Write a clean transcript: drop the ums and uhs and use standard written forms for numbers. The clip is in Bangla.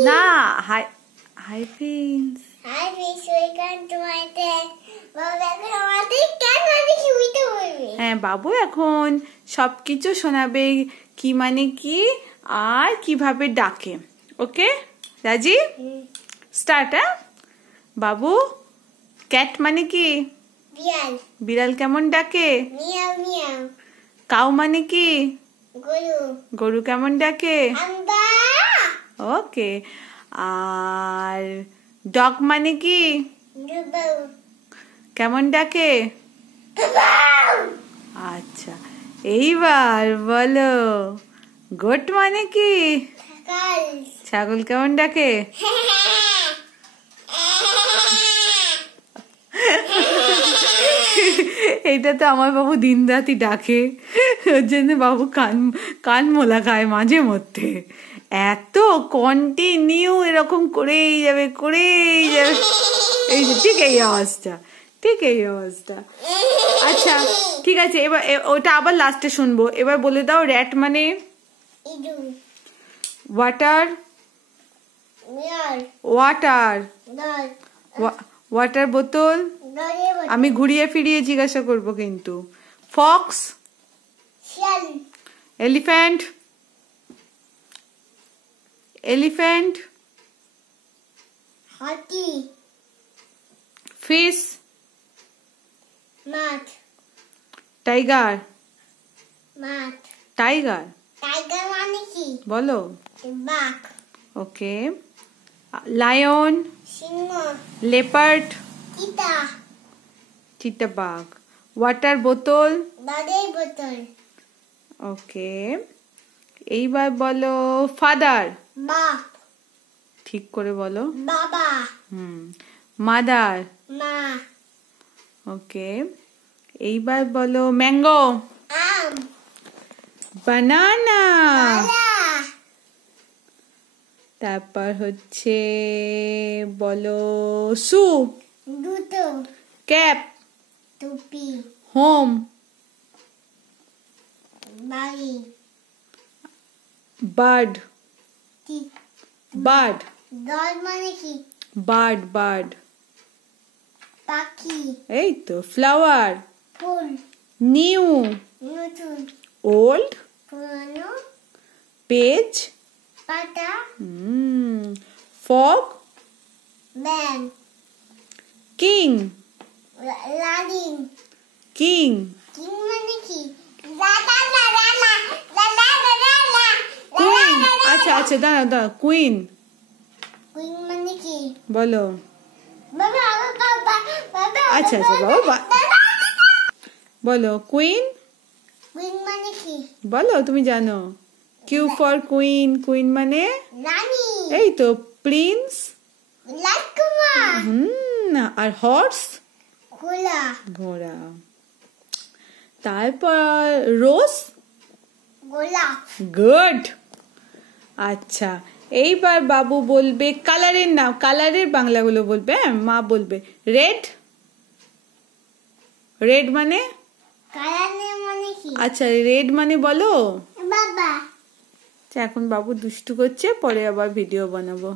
না হাই হাই ফ্রেন্ডস হ্যাঁ বাবু এখন সবকিছু শোনাবে কি মানে কি আর কিভাবে ডাকে ওকে রাজি স্টার্ট হ্যাঁ বাবু ক্যাট মানে কি বিড়াল বিড়াল কেমন ডাকে মিয়াও মিয়াও কাউ মানে কি গরু গরু কেমন ডাকে আম্বা ওকে আর ডগ মানে কি দুবাউ কেমন ডাকে দুবাউ আচ্ছা এইবার বলো গোট মানে কি কাল ছাগল কেমন ডাকে এইটা তো আমার বাবু দিন রাতি ডাকে ওর জন্য বাবু কান মোলা খায় মাঝে মধ্যে এত কন্টিনিউ এরকম করেই যাবে এই যে ঠিক এই অবস্থা আচ্ছা ঠিক আছে এবার ওটা আবার লাস্টে শুনবো এবার বলে দাও র্যাট মানে ইদু ওয়াটার মিয়ার ওয়াটার দল ওয়াটার বোতল দলে আমি ঘুরিয়ে ফিরিয়ে জিজ্ঞাসা করব কিন্তু ফক্স শিয়াল এলিফ্যান্ট হাতি ফিশ মাছ টাইগার টাইগার মানে কি বলো বাঘ ওকে লায়ন সিংহ লেপার্ড চিতা বাঘ ওয়াটার বোতল দলের বোতল ওকে এইবার বলো ফাদার বাপ ঠিক করে বলো বাবা মাদার মা ওকে এইবার বলো ম্যাঙ্গো আম বানানা কলা তারপর হচ্ছে বলো শু জুতো ক্যাপ টুপি হোম বাড়ি বার্ড দল মানে কি বার্ড পাখি এই তো ফ্লাওয়ার ফুল নিউ নতুন ওল্ড পুরনো পেজ পাতা ফগ ব্যান কিং লালিন কিং কিং মানে কি কুইন আচ্ছা দাঁড়া কুইন কুইন মানে কি বলো বাবা আচ্ছা বাবা বলো কুইন মানে কি বলো তুমি জানো কিউ ফর কুইন মানে রানী এই তো প্রিন্স রাজকুমার আর হর্স ঘোড়া তারপর রোজ গোলাপ গুড আচ্ছা এইবার বাবু বলবে কালারের নাম কালারের বাংলাগুলো বলবে হ্যাঁ মা বলবে রেড মানে কালার মানে কি আচ্ছা রেড মানে বলো বাবা এখন বাবু দুষ্টু করছে পরে আবার ভিডিও বানাবো